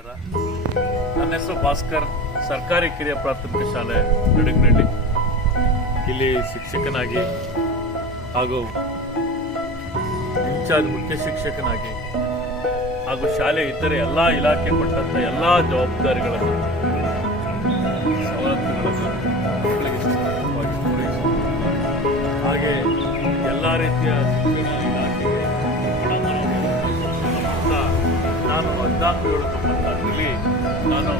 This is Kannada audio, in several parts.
ನಮಸ್ಕಾರ. ನನ್ನ ಹೆಸರು ಭಾಸ್ಕರ್, ಸರ್ಕಾರಿ ಕಿರಿಯ ಪ್ರಾಥಮಿಕ ಶಾಲೆ ಗಡಗನಹಳ್ಳಿ. ಇಲ್ಲಿ ಶಿಕ್ಷಕನಾಗಿ ಹಾಗೂ ಇನ್ಚಾರ್ಜ್ ಮುಖ್ಯ ಶಿಕ್ಷಕನಾಗಿ ಹಾಗೂ ಶಾಲೆ ಇತರೆ ಎಲ್ಲ ಇಲಾಖೆ ಕೊಟ್ಟಂತ ಎಲ್ಲ ಜವಾಬ್ದಾರಿಗಳನ್ನು ಹಾಗೆ ಎಲ್ಲ ರೀತಿಯ ಶಿಕ್ಷಣ ಇಲಾಖೆಗೆ ನಾನು 1497 ನಾನು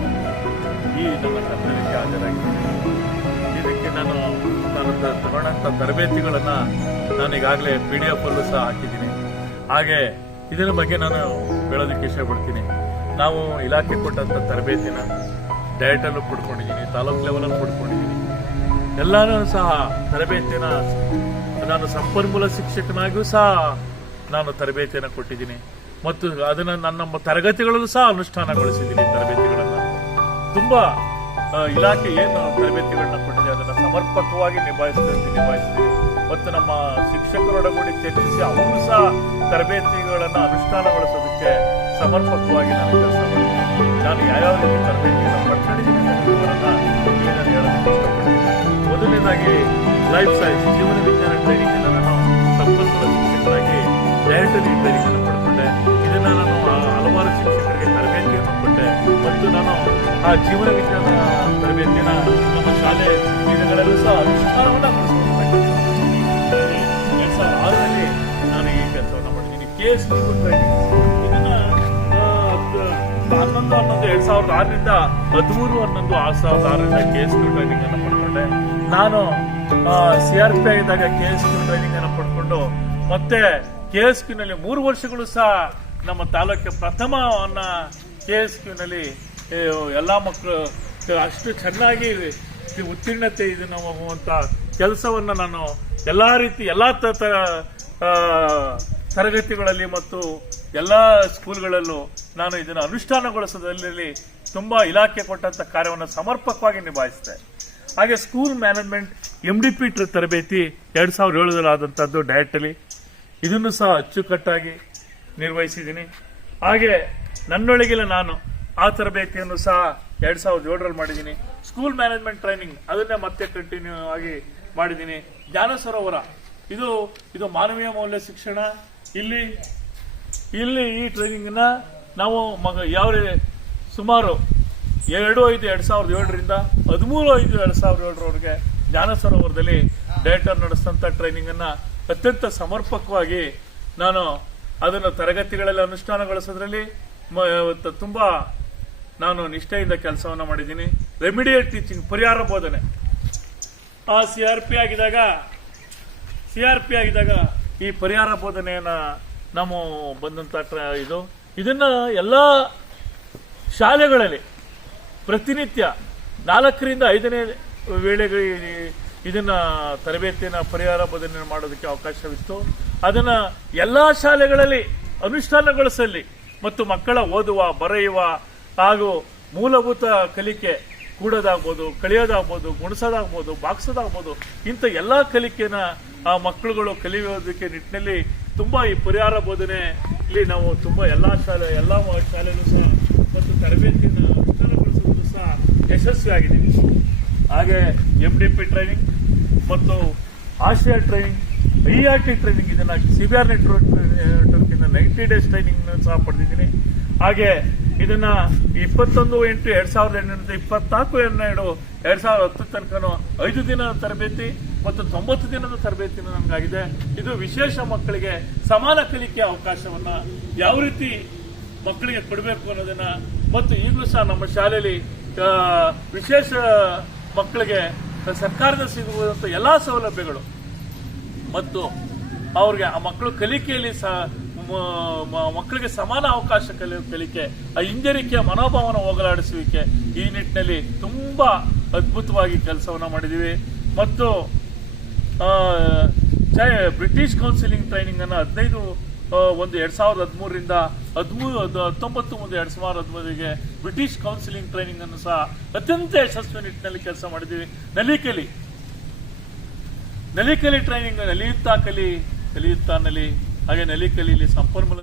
ಈ ನನ್ನ ಕರ್ತವ್ಯಕ್ಕೆ ಹಾಜರಾಗಿದ್ದೀನಿ. ಇದಕ್ಕೆ ನಾನು ತಗೊಂಡಂಥ ತರಬೇತಿಗಳನ್ನು ನಾನು ಈಗಾಗಲೇ PDF ಅಲ್ಲೂ ಸಹ ಹಾಕಿದ್ದೀನಿ. ಹಾಗೆ ಇದರ ಬಗ್ಗೆ ನಾನು ಹೇಳೋದಕ್ಕೆ ಇಷ್ಟಪಡ್ತೀನಿ. ನಾವು ಇಲಾಖೆ ಕೊಟ್ಟಂಥ ತರಬೇತಿನ ಡಯಟಲ್ಲೂ ಪಡ್ಕೊಂಡಿದ್ದೀನಿ, ತಾಲೂಕು ಲೆವೆಲಲ್ಲಿ ಪಡ್ಕೊಂಡಿದ್ದೀನಿ. ಎಲ್ಲರೂ ಸಹ ತರಬೇತಿನ ನಾನು ಸಂಪನ್ಮೂಲ ಶಿಕ್ಷಕನಾಗಿಯೂ ಸಹ ನಾನು ತರಬೇತಿಯನ್ನು ಕೊಟ್ಟಿದ್ದೀನಿ ಮತ್ತು ಅದನ್ನು ನನ್ನ ತರಗತಿಗಳಲ್ಲೂ ಸಹ ಅನುಷ್ಠಾನಗೊಳಿಸಿದ್ದೀನಿ. ತರಬೇತಿಗಳನ್ನು ತುಂಬ ಇಲಾಖೆ ಏನು ತರಬೇತಿಗಳನ್ನ ಕೊಟ್ಟಿದೆ ಅದನ್ನು ಸಮರ್ಪಕವಾಗಿ ನಿಭಾಯಿಸ್ತೀನಿ ಮತ್ತು ನಮ್ಮ ಶಿಕ್ಷಕರೊಡಗೂಡಿ ಚರ್ಚಿಸಿ ಅವರು ಸಹ ತರಬೇತಿಗಳನ್ನು ಅನುಷ್ಠಾನಗೊಳಿಸೋದಕ್ಕೆ ಸಮರ್ಪಕವಾಗಿ ನಾನು ಕೆಲಸ ಮಾಡಿದ್ದೀನಿ. ನಾನು ಯಾವ್ಯಾವ ರೀತಿ ತರಬೇತಿಯನ್ನು ಪಡ್ಕೊಂಡಿದ್ದೀನಿ ಅನ್ನೋದನ್ನು ಇಲ್ಲಿ ನಾನು ಹೇಳೋದಕ್ಕೆ ಇಷ್ಟಪಡ್ತೀನಿ. ಮೊದಲನೇದಾಗಿ ಲೈಫ್ ಸೈನ್ಸ್ ಜೀವನ ವಿಜ್ಞಾನ ಟ್ರೈನಿಂಗ್ ಅನ್ನು ನಾನು ಸಂಪನ್ಮೂಲ ಶಿಕ್ಷಕರಾಗಿ ಡಯಟರಿ ಟ್ರೈನಿಂಗ್ ಅನ್ನು ಪಡ್ಕೊಂಡೆ. ಇದನ್ನು ನಾನು ಹಲವಾರು ಶಿಕ್ಷಕರಿಗೆ ತರಬೇತಿಯನ್ನು ಕೊಟ್ಟೆ ಮತ್ತು ನಾನು ಆ ಜೀವನ ವಿಜ್ಞಾನ ತರಬೇತಿಯನ್ನು ನಮ್ಮ ಶಾಲೆ ದಿನಗಳಲ್ಲೂ ಸಹ ಅನುಷ್ಠಾನವನ್ನು ಮಾಡಿಸಿದ್ದೀನಿ. 2006ರಲ್ಲಿ ನಾನು ಈ ಕೆಲಸವನ್ನು ಮಾಡಿದ್ದೀನಿ. KS ಟ್ರೈನಿಂಗ್ ಇದನ್ನು 11/11/2006ರಿಂದ 13/11/2006ರಿಂದ KS ಟ್ರೈನಿಂಗ್ ಅನ್ನು ಪಡ್ಕೊಂಡೆ. ನಾನು CRP ಆಗಿದ್ದಾಗ KS ಟ್ರೈನಿಂಗ್ ಅನ್ನು ಪಡ್ಕೊಂಡು ಮತ್ತೆ KSQನಲ್ಲಿ 3 ವರ್ಷಗಳು ಸಹ ನಮ್ಮ ತಾಲೂಕಿನ ಪ್ರಥಮವನ್ನ KSQನಲ್ಲಿ ಎಲ್ಲ ಮಕ್ಕಳು ಅಷ್ಟು ಚೆನ್ನಾಗಿ ಉತ್ತೀರ್ಣತೆ ಇದನ್ನು ಹೋಗುವಂತ ಕೆಲಸವನ್ನ ನಾನು ಎಲ್ಲ ರೀತಿ ಎಲ್ಲ ತರಗತಿಗಳಲ್ಲಿ ಮತ್ತು ಎಲ್ಲ ಸ್ಕೂಲ್ಗಳಲ್ಲೂ ನಾನು ಇದನ್ನು ಅನುಷ್ಠಾನಗೊಳಿಸೋದ್ರಲ್ಲಿ ತುಂಬಾ ಇಲಾಖೆ ಕೊಟ್ಟಂತ ಕಾರ್ಯವನ್ನು ಸಮರ್ಪಕವಾಗಿ ನಿಭಾಯಿಸಿದೆ. ಹಾಗೆ ಸ್ಕೂಲ್ ಮ್ಯಾನೇಜ್ಮೆಂಟ್ MDP ತರಬೇತಿ 2007ರಲ್ಲಿ ಆದಂತದ್ದು ಡಯಟಲ್ಲಿ ಇದನ್ನು ಸಹ ಅಚ್ಚುಕಟ್ಟಾಗಿ ನಿರ್ವಹಿಸಿದ್ದೀನಿ. ಹಾಗೆ ನನ್ನೊಳಗಿಲ್ಲ ನಾನು ಆ ತರಬೇತಿಯನ್ನು ಸಹ 2007ರಲ್ಲಿ ಮಾಡಿದ್ದೀನಿ. ಸ್ಕೂಲ್ ಮ್ಯಾನೇಜ್ಮೆಂಟ್ ಟ್ರೈನಿಂಗ್ ಅದನ್ನೇ ಮತ್ತೆ ಕಂಟಿನ್ಯೂ ಆಗಿ ಮಾಡಿದ್ದೀನಿ. ಜ್ಞಾನ ಸರೋವರ ಇದು ಮಾನವೀಯ ಮೌಲ್ಯ ಶಿಕ್ಷಣ. ಇಲ್ಲಿ ಈ ಟ್ರೈನಿಂಗ್ನ ನಾವು ಸುಮಾರು 2/5/2007ರಿಂದ 13/5/2007ರವರೆಗೆ ಜ್ಞಾನ ಸರೋವರದಲ್ಲಿ ಡಯಟರ್ ನಡೆಸಿದಂಥ ಟ್ರೈನಿಂಗ್ ಅನ್ನ ಅತ್ಯಂತ ಸಮರ್ಪಕವಾಗಿ ನಾನು ಅದನ್ನು ತರಗತಿಗಳಲ್ಲಿ ಅನುಷ್ಠಾನಗೊಳಿಸೋದ್ರಲ್ಲಿ ತುಂಬಾ ನಾನು ನಿಷ್ಠೆಯಿಂದ ಕೆಲಸವನ್ನು ಮಾಡಿದ್ದೀನಿ. ರೆಮಿಡಿಯಲ್ ಟೀಚಿಂಗ್ ಪರಿಹಾರ ಬೋಧನೆ ಆ CRP ಆಗಿದ್ದಾಗ ಈ ಪರಿಹಾರ ಬೋಧನೆಯನ್ನ ನಾವು ಬಂದಂತ ಇದನ್ನ ಎಲ್ಲ ಶಾಲೆಗಳಲ್ಲಿ ಪ್ರತಿನಿತ್ಯ 4ರಿಂದ 5ನೇ ವೇಳೆಗೆ ಇದನ್ನ ತರಬೇತಿಯನ್ನು ಪರಿಹಾರ ಬೋಧನೆ ಮಾಡೋದಕ್ಕೆ ಅವಕಾಶವಿತ್ತು. ಅದನ್ನ ಎಲ್ಲಾ ಶಾಲೆಗಳಲ್ಲಿ ಅನುಷ್ಠಾನಗೊಳಿಸಲಿ ಮತ್ತು ಮಕ್ಕಳ ಓದುವ, ಬರೆಯುವ ಹಾಗೂ ಮೂಲಭೂತ ಕಲಿಕೆ ಕೂಡೋದಾಗ್ಬೋದು, ಕಲಿಯೋದಾಗ್ಬೋದು, ಗುಣಿಸೋದಾಗ್ಬೋದು, ಬಾಕ್ಸೋದಾಗ್ಬೋದು ಇಂಥ ಎಲ್ಲಾ ಕಲಿಕೆನ ಆ ಮಕ್ಕಳುಗಳು ಕಲಿಯೋದಕ್ಕೆ ನಿಟ್ಟಿನಲ್ಲಿ ತುಂಬಾ ಈ ಪರಿಹಾರ ಬೋಧನೆಯಲ್ಲಿ ನಾವು ತುಂಬಾ ಎಲ್ಲಾ ಶಾಲೆಯಲ್ಲೂ ಸಹ ಮತ್ತು ತರಬೇತಿಯನ್ನು ಅನುಷ್ಠಾನಗೊಳಿಸುವುದು ಸಹ ಯಶಸ್ವಿಯಾಗಿದ್ದೀವಿ. ಹಾಗೆ MDP ಟ್ರೈನಿಂಗ್ ಮತ್ತು ಆಶಯ ಟ್ರೈನಿಂಗ್, IRT ಟ್ರೈನಿಂಗ್ ಇದನ್ನ CBR ನೆಟ್ವರ್ಕಿಂದ 90 ಡೇಸ್ ಟ್ರೈನಿಂಗ್ ಸಹ ಪಡೆದಿದ್ದೀನಿ. ಹಾಗೆ ಇದನ್ನ 21/8/2008 24/12/2010 ತನಕನೂ 5 ದಿನ ತರಬೇತಿ ಮತ್ತು 90 ದಿನದ ತರಬೇತಿ ನನಗಾಗಿದೆ. ಇದು ವಿಶೇಷ ಮಕ್ಕಳಿಗೆ ಸಮಾನ ಕಲಿಕೆ ಅವಕಾಶವನ್ನ ಯಾವ ರೀತಿ ಮಕ್ಕಳಿಗೆ ಕೊಡಬೇಕು ಅನ್ನೋದನ್ನ ಮತ್ತು ಈಗಲೂ ಸಹ ನಮ್ಮ ಶಾಲೆಯಲ್ಲಿ ವಿಶೇಷ ಮಕ್ಕಳಿಗೆ ಸರ್ಕಾರದ ಸಿಗುವಂತ ಎಲ್ಲಾ ಸೌಲಭ್ಯಗಳು ಮತ್ತು ಅವ್ರಿಗೆ ಆ ಮಕ್ಕಳು ಕಲಿಕೆಯಲ್ಲಿ ಮಕ್ಕಳಿಗೆ ಸಮಾನ ಅವಕಾಶ ಕಲಿಕೆ, ಆ ಹಿಂಜರಿಕೆಯ ಮನೋಭಾವನ ಹೋಗಲಾಡಿಸುವಿಕೆ ಈ ನಿಟ್ಟಿನಲ್ಲಿ ತುಂಬಾ ಅದ್ಭುತವಾಗಿ ಕೆಲಸವನ್ನ ಮಾಡಿದೀವಿ. ಮತ್ತು ಬ್ರಿಟಿಷ್ ಕೌನ್ಸಿಲಿಂಗ್ ಟ್ರೈನಿಂಗ್ ಅನ್ನು 15/1/2013ರಿಂದ 19/1/2013ಗೆ ಬ್ರಿಟಿಷ್ ಕೌನ್ಸಿಲಿಂಗ್ ಟ್ರೈನಿಂಗ್ ಅನ್ನು ಸಹ ಅತ್ಯಂತ ಯಶಸ್ವಿ ನಿಟ್ಟಿನಲ್ಲಿ ಕೆಲಸ ಮಾಡಿದ್ದೀವಿ. ನಲಿಕಲಿ ಟ್ರೈನಿಂಗ್, ಕಲಿಯುತ್ತಾ ನಲಿ ಹಾಗೆ ನಲಿಕಲಿಯಲ್ಲಿ ಸಂಪನ್ಮೂಲ